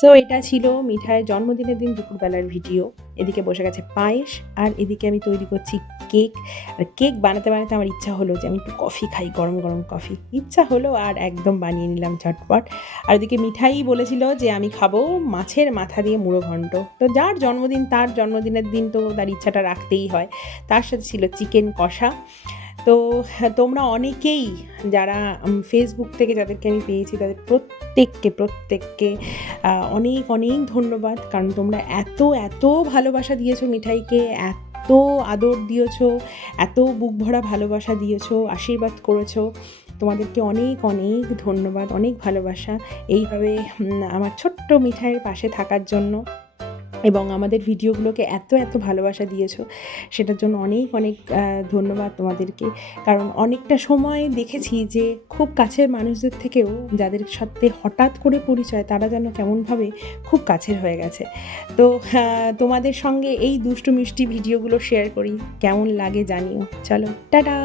So এটা ছিল মিঠাইয়ের জন্মদিনের দিন দুপুরবেলার ভিডিও। এদিকে বসে গেছে পায়েস, আর এদিকে আমি তৈরি করছি কেক। আর কেক বানাতে বানাতে আমার ইচ্ছা হলো যে আমি একটু কফি খাই, গরম গরম কফি। ইচ্ছা হলো আর একদম বানিয়ে নিলাম ঝটপট। আর এদিকে মিঠাই বলেছিল যে আমি খাবো মাছের মাথা দিয়ে মুড়ো ঘন্ট। তো যার জন্মদিন তার জন্মদিনের দিন তো তার ইচ্ছাটা রাখতেই হয়। তার সাথে ছিল চিকেন কষা। তো তোমরা অনেকেই যারা ফেসবুক থেকে যাদেরকে আমি পেয়েছি তাদের প্রত্যেককে অনেক অনেক ধন্যবাদ, কারণ তোমরা এত এত ভালোবাসা দিয়েছো মিঠাইকে, এত আদর দিয়েছো, এত বুক ভরা ভালোবাসা দিয়েছো, আশীর্বাদ করেছো। তোমাদেরকে অনেক অনেক ধন্যবাদ, অনেক ভালোবাসা এইভাবে আমার ছোট্ট মিঠাইয়ের পাশে থাকার জন্য, এবং আমাদের ভিডিওগুলোকে এত এত ভালোবাসা দিয়েছো সেটার জন্য অনেক অনেক ধন্যবাদ তোমাদেরকে। কারণ অনেকটা সময় দেখেছি যে খুব কাছের মানুষদের থেকেও যাদের সাথে হঠাৎ করে পরিচয় তারা যেন কেমনভাবে খুব কাছের হয়ে গেছে। তো তোমাদের সঙ্গে এই দুষ্টু মিষ্টি ভিডিওগুলো শেয়ার করি, কেমন লাগে জানিও। চলো টাটা।